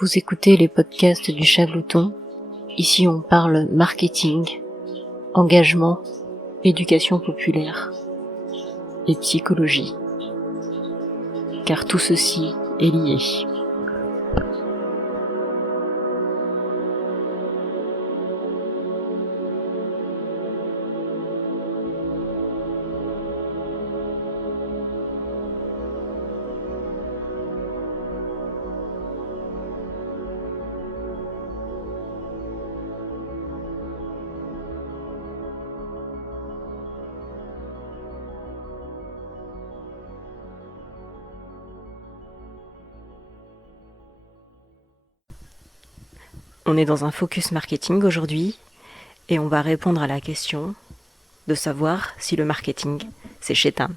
Vous écoutez les podcasts du Chat Glouton. Ici on parle marketing, engagement, éducation populaire et psychologie. Car tout ceci est lié. On est dans un focus marketing aujourd'hui et on va répondre à la question de savoir si le marketing c'est chétain.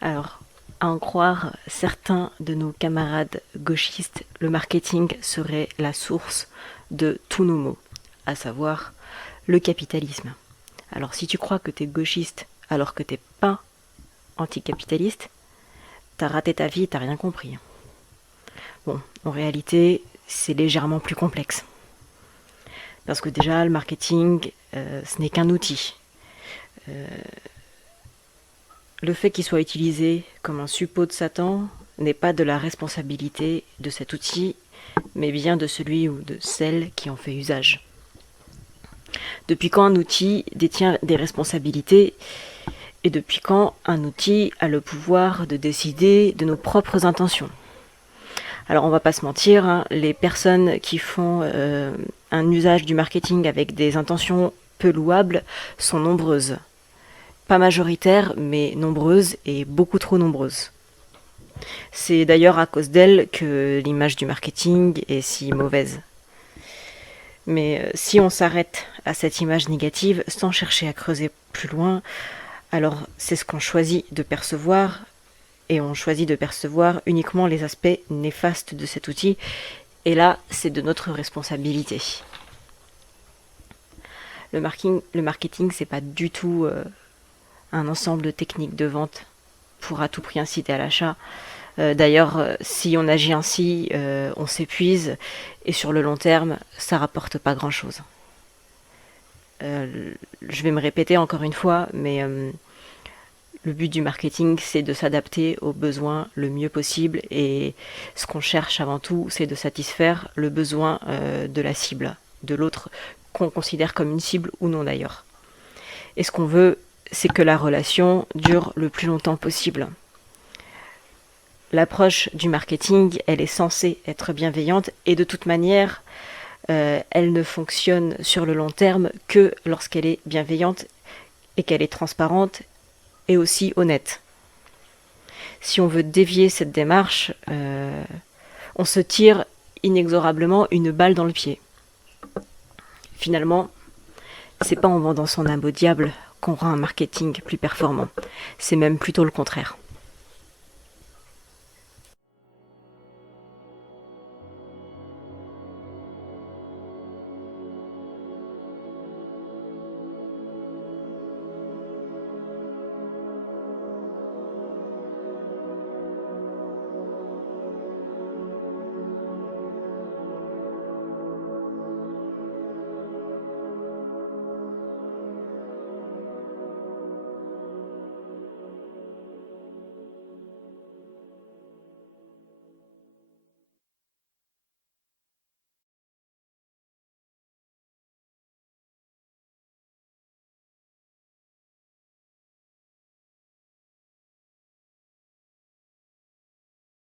Alors, à en croire certains de nos camarades gauchistes, le marketing serait la source de tous nos maux, à savoir le capitalisme. Alors si tu crois que t'es gauchiste alors que t'es pas anticapitaliste, t'as raté ta vie et t'as rien compris. Bon, en réalité, c'est légèrement plus complexe. Parce que déjà, le marketing, ce n'est qu'un outil. Le fait qu'il soit utilisé comme un suppôt de Satan n'est pas de la responsabilité de cet outil, mais bien de celui ou de celle qui en fait usage. Depuis quand un outil détient des responsabilités et depuis quand un outil a le pouvoir de décider de nos propres intentions? Alors on va pas se mentir, hein, les personnes qui font un usage du marketing avec des intentions peu louables sont nombreuses. Pas majoritaires, mais nombreuses et beaucoup trop nombreuses. C'est d'ailleurs à cause d'elles que l'image du marketing est si mauvaise. Mais si on s'arrête à cette image négative sans chercher à creuser plus loin, alors c'est ce qu'on choisit de percevoir. Et on choisit de percevoir uniquement les aspects néfastes de cet outil. Et là, c'est de notre responsabilité. Le marketing, c'est pas du tout un ensemble de techniques de vente pour à tout prix inciter à l'achat. D'ailleurs, si on agit ainsi, on s'épuise et sur le long terme, ça rapporte pas grand-chose. Je vais me répéter encore une fois, mais le but du marketing, c'est de s'adapter aux besoins le mieux possible et ce qu'on cherche avant tout, c'est de satisfaire le besoin de la cible, de l'autre qu'on considère comme une cible ou non d'ailleurs. Et ce qu'on veut, c'est que la relation dure le plus longtemps possible. L'approche du marketing, elle est censée être bienveillante et de toute manière, elle ne fonctionne sur le long terme que lorsqu'elle est bienveillante et qu'elle est transparente et aussi honnête. Si on veut dévier cette démarche, on se tire inexorablement une balle dans le pied. Finalement, c'est pas en vendant son âme au diable qu'on rend un marketing plus performant. C'est même plutôt le contraire.